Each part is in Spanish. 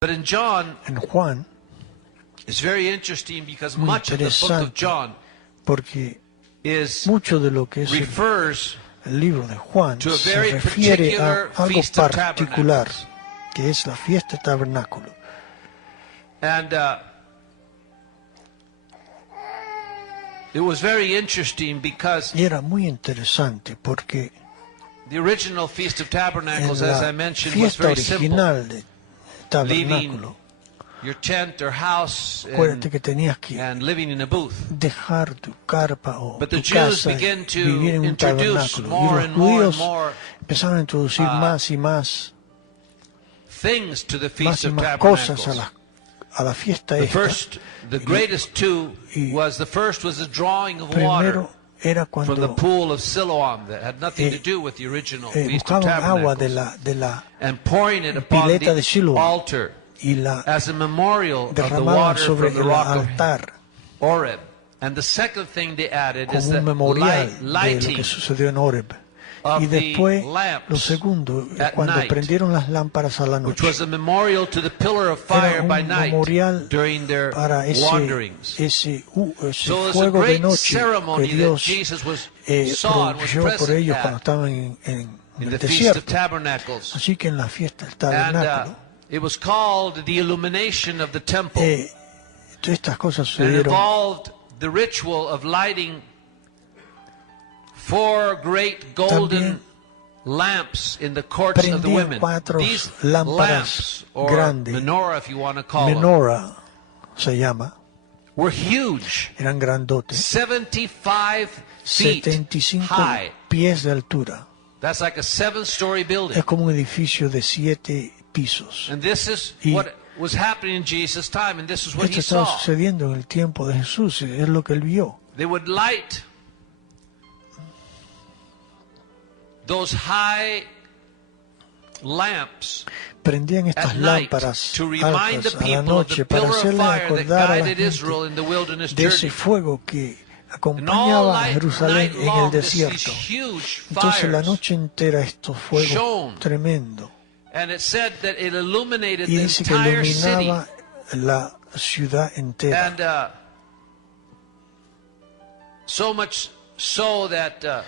But in John, En Juan, it's very interesting because muy much of the book of interesante, John porque is mucho de lo que es refers el libro de Juan to a se very refiere a particular algo Feast of particular, Tabernacles. que es la Fiesta de Tabernáculos. And it was very interesting because Y era muy interesante porque the original Feast of Tabernacles, en as I la mentioned, was fiesta very simple. original de Leaving Tabernáculo, your tent or house acuérdate que tenías que and living in a booth. dejar tu carpa o But the tu Jews casa y began to vivir en un introduce tabernáculo. Y more los and more and judíos more empezaron a introducir más y más things to the Feast y of más cosas Tabernacles. a la fiesta The esta. greatest two y was the first was the drawing of water Primero era from the cuando pool of Siloam that had nothing to do with the original Feast of buscaban agua de Tabernacles, la and pouring it upon pileta de the Siloam altar y la as a memorial of the derramaban water sobre from the el rock of altar Oreb. And the second thing they added is como the un memorial de lo lighting que sucedió en Oreb. of Y después, the lamps lo segundo, at cuando night, prendieron las lámparas a la which noche, was a memorial to the pillar of fire era by un night memorial during their para wanderings. ese So it was a fuego de great noche que ceremony that Dios Jesus saw and was proveyó por present ellos cuando at estaban en in el the Feast of desierto. Tabernacles. Así que en la fiesta del And tabernáculo, it was called the illumination of the temple. todas estas cosas And it sucedieron. involved the ritual of lighting 4 great golden También lamps in the courts of the prendían women. 4 These lámparas lamps, or grandes, menorah if you want to call them, menora se llama, were huge, eran grandotes, 75 feet 75 high. pies de altura. That's like a 7-story building. Es como un edificio de 7 pisos. And this is Y what was happening in Jesus' time, and this is what esto he estaba saw. sucediendo en el tiempo de Jesús, es lo que él vio. They would light those high lamps Prendían estas at night lámparas to remind the altas a la people of the noche para pillar of hacerle fire that acordar a la guided Israel gente in the wilderness de ese journey. fuego que And all acompañaba a Jerusalén night en el long, these desierto. huge Entonces la fires. noche entera estos fuegos shone. tremendo. And it said that it illuminated Y the dice que entire city. iluminaba la ciudad entera. And so much so that the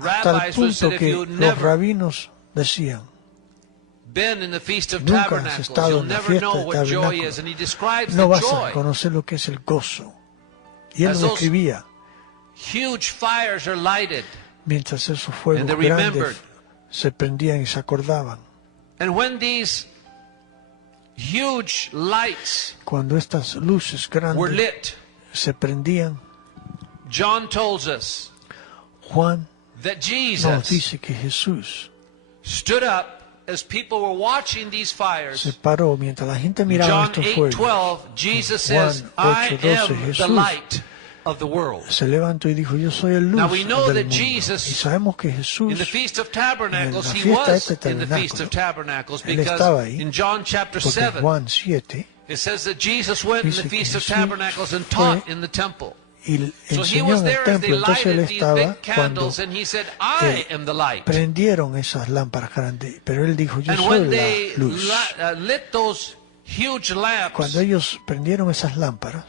Hasta el rabbis would say, punto if que you've los never rabinos decían, been in the Feast of nunca has Tabernacles, estado you'll en la never fiesta know de what joy tabernáculos, is. And he describes no the vas a joy. conocer lo que es el gozo. Y él As lo those escribía, huge fires are lighted. mientras esos fuegos And they remembered. grandes se prendían y se acordaban. And when these huge lights Cuando estas luces were grandes lit, se prendían, John tells us Juan that nos Jesus dice que Jesús stood up as people were watching these se fires. paró mientras la gente In miraba John estos fuegos. 8:12, Jesus Juan says, I 8:12, am the Jesús light of the world. Se levantó y dijo, yo soy el luz Now we know del that mundo. Jesus, Y sabemos que In Jesús the Feast of Tabernacles, en la he fiesta was de in the Feast of Tabernacles Él estaba because ahí, in John chapter porque 7, Juan 7 it says that Jesus went in the dice que Feast of Jesús Tabernacles and taught in the temple. y So he enseñó was en el there as they templo. Entonces él lighted these estaba big cuando candles and he said, I am the light. prendieron esas lámparas grandes, pero él dijo, yo And soy when la they luz. lit those huge lamps, Cuando ellos prendieron esas lámparas,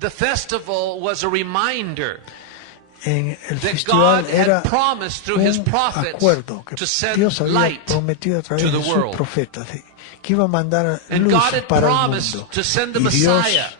the festival was a reminder en el that festival God era had promised through his un prophets acuerdo que to send Dios había light prometido a través to de the sus world. profetas que iba a mandar And luz God had para el promised mundo. to send the Y Dios Messiah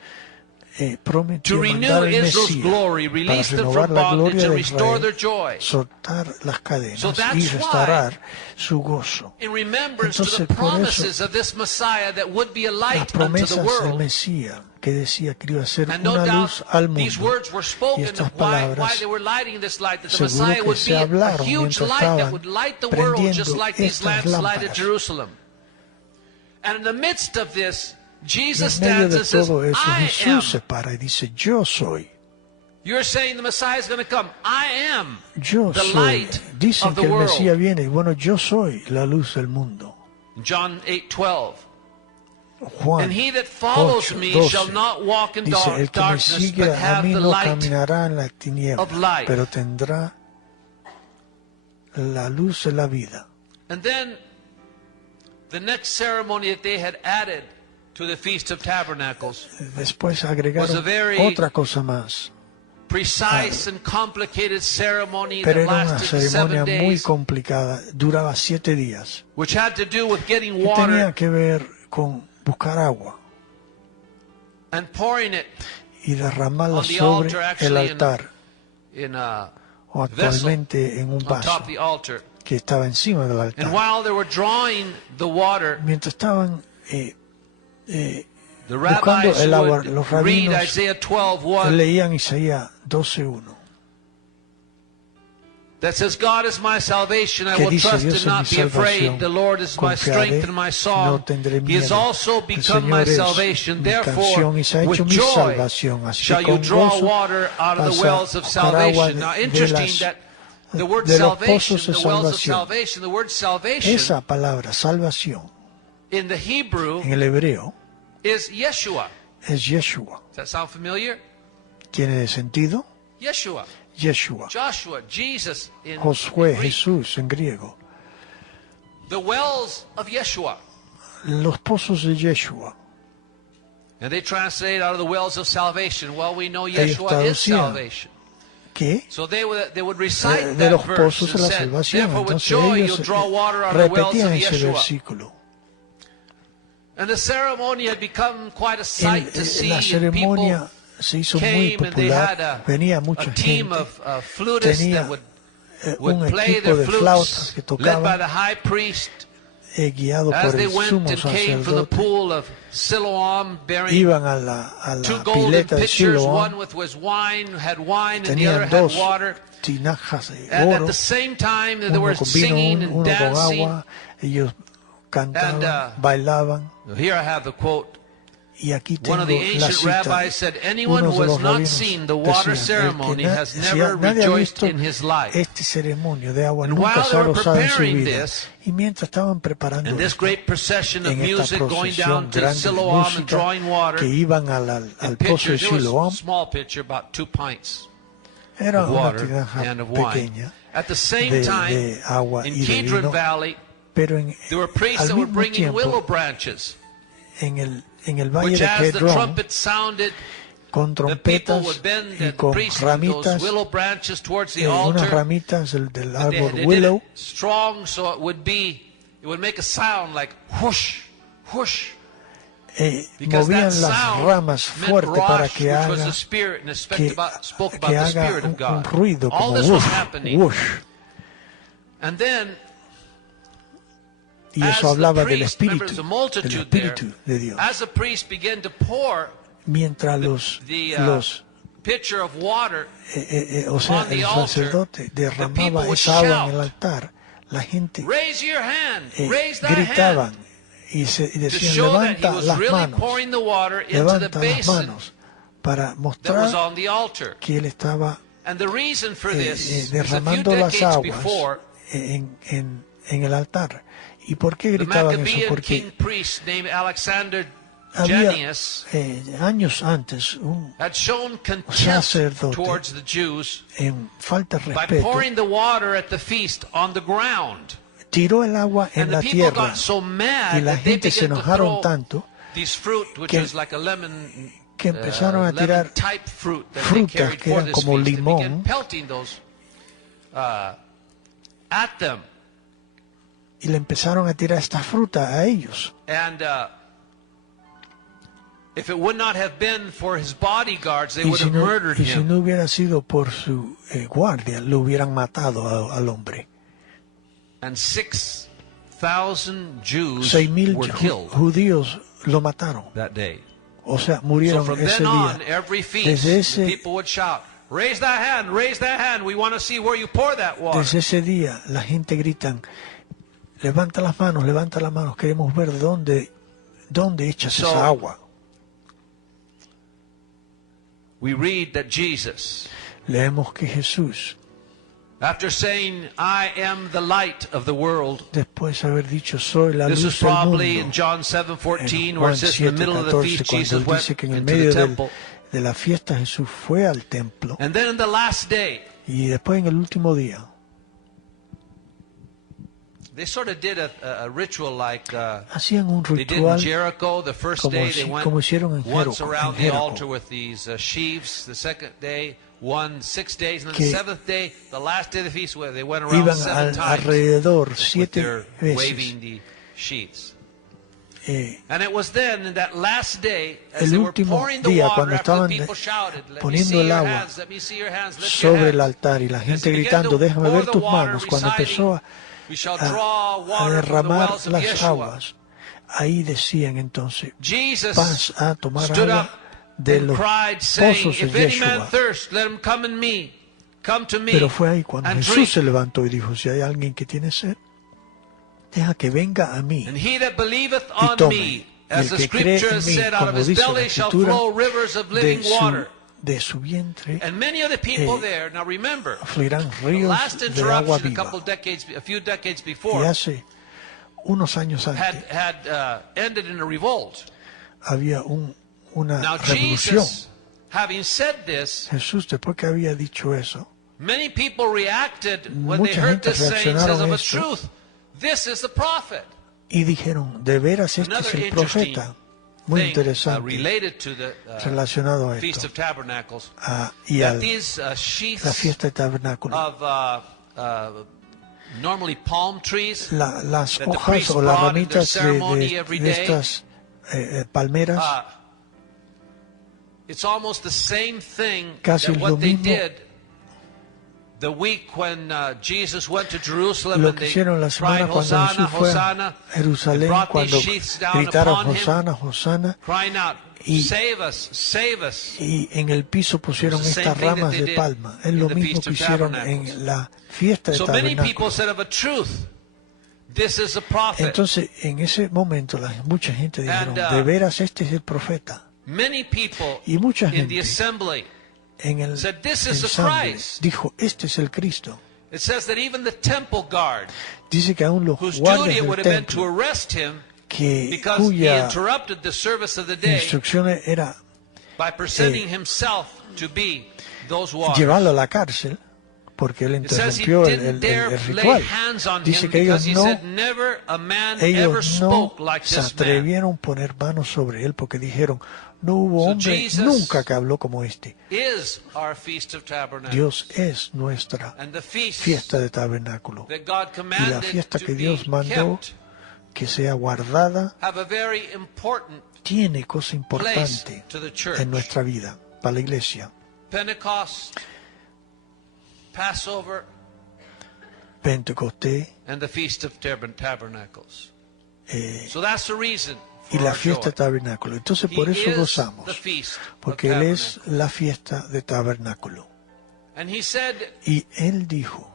prometió to renew mandar el Israel's Mesías glory, para release them renovar from la bondage, gloria and de restore their Israel, joy. soltar las cadenas So that's y restaurar su gozo. In remembrance to Entonces, the por eso, promises of this Messiah that would be a Las light unto the promesas del world. Mesías que decía que iba a ser And no una doubt luz al these mundo. words were Y spoken estas of why palabras they were lighting this light, that the seguro Messiah que would se be a hablaron huge mientras light that estaban would light the world just prendiendo like these estas lamps lighted lámparas. Jerusalem. And in the midst of this, Jesus En medio stands de and says, todo eso, I am. Jesús se para y dice, yo soy. You're saying the Messiah is going to come. I am Yo the soy. light Dicen of the que el world. Mesías viene. Y bueno, yo soy la luz del mundo. John 8:12. Juan And he that follows 8, me 12, shall not walk in dice, el que me darkness, sigue but a have mí the no light caminará en la tiniebla, of life. pero tendrá la luz de la vida. And then the next ceremony that they had added to the Feast of Tabernacles Después agregaron was a very otra cosa más. precise and complicated ceremony Pero that era una lasted ceremonia 7 muy days, complicada, duraba 7 días. which had to do with getting Que water tenía que ver con buscar agua and pouring it y derramarla on the sobre altar, el actually altar, in a o vessel actualmente en un on top vaso of the altar. que estaba encima del And altar. while they were drawing the water, Mientras estaban the buscando rabbis el agua, would los read rabinos Isaiah 12:1 leían Isaías 12:1, that says, God is my salvation, I que will dice, trust Dios es and mi not be afraid. salvación, The Lord is my strength confiaré, and my no song. tendré He has miedo. also El become my Señor es salvation. mi Therefore, canción y se ha with hecho mi joy salvación. Así shall que you con draw gozo water out of the vas a wells of buscar agua salvation. Now, de interesting las that the word de los salvation, pozos de the wells of salvación. salvation, the word salvation Esa palabra, salvación, in the Hebrew en el hebreo is Yeshua. es Yeshua. Does that sound familiar? ¿Tiene sentido? Yeshua. Yeshua. Joshua, Jesus in Josué, Greek. Jesús en griego. The wells of Yeshua. Los pozos de Yeshua. And they translate out of the wells of salvation. Well, we know Ellos Yeshua is traducían salvation. ¿Qué? So they would recite De that los verse pozos de and la said, salvación. therefore with Entonces joy ellos you'll draw water out of the wells of repetían ese Yeshua. versículo. And the ceremony had become quite a sight to see, La and people ceremonia se hizo muy came and they had popular. Venía mucha a team gente. of flutists Tenía that would un play equipo their de flautas flutes, que led by tocaban, the high priest, guiado as por they el went sumo and came from the sacerdote. pool of Siloam, bearing Iban a la 2 golden pileta de pitchers, Siloam. one was wine, had wine, and the other Tenían had dos water. tinajas de And at oro, the same time, they uno were con vino, singing and uno con dancing. agua. Ellos cantaban, And, bailaban. Here I have the quote. Y aquí One tengo of the la ancient cita. rabbis said, anyone Uno who de has los not rabinos seen the water decían, ceremony has si never nadie ha rejoiced visto in his life. este ceremonio de agua, And nunca while se they ha were gozado en su preparing vida. this, Y mientras estaban preparando And this esto, great procession of en esta music going down procesión to grande de Siloam and música drawing water, que iban al and pozo de pitchers, it was Siloam, a small pitcher, about 2 pints era of una water tinaja and of wine. pequeña At the same de time, agua in y de Kidron vino, Valley, pero there were priests al that were mismo bringing willow tiempo branches, en el valle which de as the Kedrón, trumpet sounded, con the people trompetas would bend y the con priests ramitas, those willow branches towards the unas altar. ramitas del They árbol did willow, it strong, so it would make a sound like whoosh, whoosh. Because that movían las sound ramas meant fuerte para Rosh, que which was haga the Spirit, and it que, spoke about que the haga Spirit of un God. ruido All como this was whoosh, happening. whoosh. And then, Y as eso the hablaba del priest, remember, there's a multitude there, Espíritu de Dios. as the priest began to pour Mientras los pitcher of water o sea, on the el altar, sacerdote the people derramaba would esa agua en shout, el altar, la gente raise your hand, raise that gritaban hand, y to decían, show that he levanta was las really manos, pouring the water into the levanta las basin manos, para that was mostrar on the altar. que él estaba And the reason for this is a few derramando las decades aguas before, en el altar. ¿Y por qué the gritaban eso? Maccabean Porque king priest named Alexander había Janius años antes un had shown contempt sacerdote towards the Jews en falta de by respeto pouring the water at the feast on the ground. tiró el agua en And the la people tierra got so mad y la that they gente se began to enojaron throw tanto these fruit, which que- is like a lemon, que empezaron a tirar lemon type fruit that they frutas carried que for eran this como feast. They limón. began pelting those at them. y le empezaron a tirar esta fruta a ellos. And if it would not have been for his bodyguards, they Y would si, have no, murdered y si him. no hubiera sido por su guardia, lo hubieran matado al hombre. And 6,000 Jews 6,000 were killed judíos lo mataron. that day. O sea, So murieron from ese then on, día. every feast, Desde the ese, people would shout, raise that hand, raise that hand. We want to see where you pour that water. desde ese día la gente gritan, levanta las manos, queremos ver dónde echas So, esa agua. We read that Jesus, Leemos que Jesús, after saying, I am the light of the world, después de haber dicho, soy la this is luz del probably in mundo, John 7:14, en where Juan it says in the middle of the 7:14, feast, cuando Jesus él went dice que en el into medio the temple. de la fiesta Jesús fue al templo, And then in the last day, y después en el último día, They sort of did a ritual like hacían un they did in ritual Jericho. The first day they went como hicieron en once Jericho, around the altar with these sheaves. The second day, 6 days, and then the seventh day, the last day of the feast, where they went around iban 7 times alrededor with 7 their veces. waving the sheaves. And it was then, in that last day, as El they were último pouring the día, water, cuando after the estaban people shouted, "Let me poniendo see el your agua hands, let me see your hands, lift your sobre el hands." altar y la As gente they began gritando, to déjame pour ver the tus water, manos, cuando reciting, empezó "We shall draw a water from the derramar wells of las Yeshua." aguas, ahí decían entonces, Jesus vas a tomar stood agua up de and los cried, saying, pozos de "If any man Yeshua. thirst, let him come in me. Come to me Pero fue ahí cuando and Jesús drink. se levantó y dijo, si hay alguien que tiene sed, deja que venga a mí And he that believeth y on tome. me, Y as el the que cree scripture en has mí, said, out of como his dice la belly shall escritura, flow rivers of living water." de su vientre And many of the people there, now remember, fluirán the ríos last de agua interruption viva. a few decades Y before hace unos años antes had ended in a revolt. había una Now revolución. Jesus, having said this, Jesús, después que había dicho eso, many people reacted when they mucha heard gente this saying, reaccionaron says of a a esto truth, this is the prophet. y dijeron, de veras este es Another el interesting profeta. Muy thing interesante related to the relacionado a Feast esto of Tabernacles, y that a these la sheaths fiesta de tabernáculos. of normally palm trees Las that the hojas priests o las brought in their ramitas ceremony every de day, estas palmeras, it's almost the same thing casi that lo what they mismo did the week when Jesus went to Jerusalem lo and que they hicieron la cried, semana cuando Hosanna, Jesús fue a Hosanna, and Jerusalén, brought these cuando sheaths down gritaron upon him, Hosanna, Hosanna, crying out, y, save us, save us. y en el piso pusieron It's the estas same thing that ramas they de did palma. Es in lo the mismo Feast que of hicieron Tabernacles. en la fiesta de So many people tabernáculos. said of a truth, this is a prophet. Entonces, en ese momento, mucha gente dijeron, de veras este es el profeta. Many people Y mucha in the gente assembly en el said, this is the ensamble Christ. dijo, este es el Cristo. It says that even the temple guard, Dice que aún los whose guardias duty it del would have been to templo, arrest him because he cuya interrupted the service of the day instrucción era by presenting himself to be those waters. llevarlo a la cárcel, porque él It says he interrumpió didn't dare el lay ritual. hands on Dice him que because he ellos said, never a man ever ellos no spoke like se this man. atrevieron a poner manos sobre él, porque dijeron, no hubo So hombre Jesus nunca que habló como este. Is our Feast of Tabernacles. Dios es nuestra And the feast fiesta de tabernáculo. that God Y la commanded fiesta to que be Dios mandó kept que sea guardada have a very important tiene cosa place importante to the church. en nuestra vida, para la iglesia. Pentecost, Passover, Pentecostés and the Feast of Tabernacles. eh, So that's the reason y for la our fiesta joy. tabernáculo. Entonces por He eso is gozamos, the feast porque of Él es tabernacles. la fiesta de tabernáculo. And he said, Y Él dijo,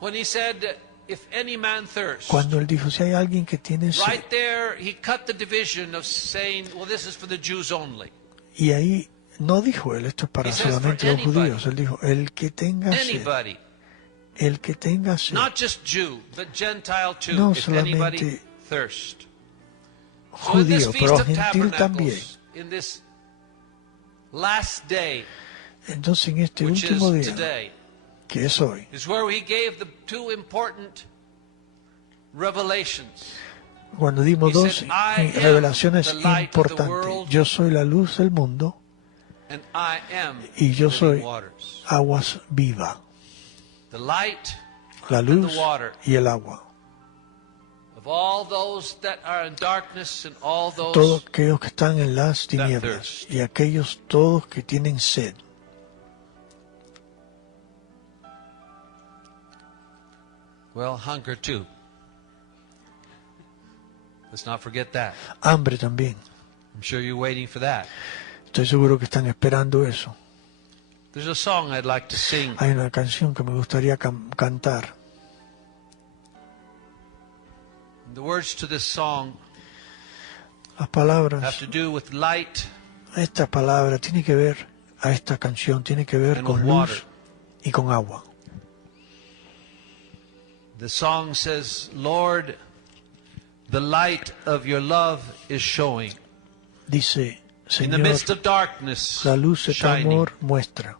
when he said, if any man thirst, cuando Él dijo, si hay alguien que tiene sed, right there he cut the division of saying, well, this is for the Jews only. y ahí no dijo Él, esto es para He says, solamente for los anybody. judíos. Él dijo, el que tenga sed, Anybody, el que tenga sed, not just Jew, but Gentile too, no if anybody solamente thirst. So in this judío, Feast pero of gentil también. Tabernacles, in this last day, Entonces en este which is último día, today, que es hoy, is where he gave the two important revelations. cuando dimos He dos said, "I am revelaciones the light of the importantes, world, yo soy la luz del mundo And I am y yo living soy waters. aguas vivas, The light la and luz the water y el agua. of all those that are in darkness and all Todos those aquellos que están en las tinieblas thirst. y aquellos todos que tienen sed. well, hunger too. Let's not forget that. Hambre también. I'm sure you're waiting for that. Estoy seguro que están esperando eso. There's a song I'd like to sing. Hay una canción que me gustaría cantar. The words to this song Las have palabras, to do with light esta palabra tiene que ver, a esta canción tiene que ver and con with water. luz y con agua. The song says, Lord, the light of your love is showing. Dice, In the Señor, midst of darkness la luz de tu shining. amor muestra.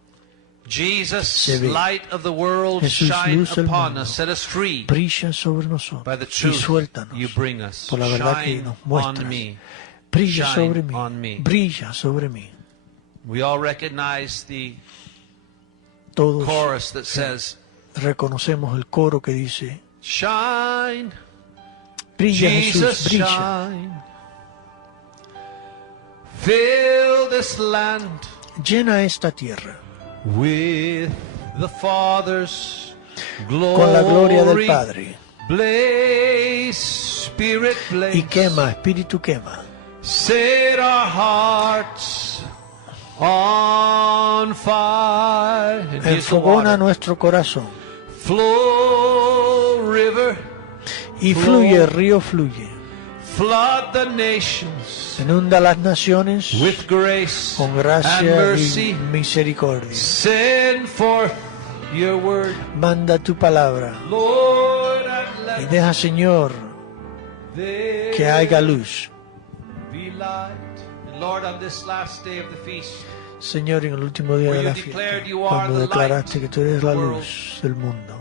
Jesus, se ve. light of the world, Jesús, shine luz del upon mundo, us, set us free brilla sobre by nosotros the y truth suéltanos you bring us. por la verdad que Shine nos on muestras. me. Brilla Shine sobre mí, on me. brilla sobre mí. We all recognize the Todos chorus that says, reconocemos el coro que dice, shine, brilla Jesus, Jesús, brilla. shine. Fill this land Llena esta tierra with the Father's glory. con la gloria del Padre. Blaze, Spirit, blaze. Y quema, Espíritu quema. Set our hearts on fire. And here's the Enfogona water. nuestro corazón. Flow, river. Y fluye, el río fluye. Flood the nations Inunda las naciones with grace con and gracia y mercy. misericordia. Send forth your word, Manda tu palabra Lord, and y let deja, Señor, there que haya luz. be light. And Lord, on this last day of the feast, Señor, en el último día de la fiesta, cuando declaraste que tú eres la luz del mundo,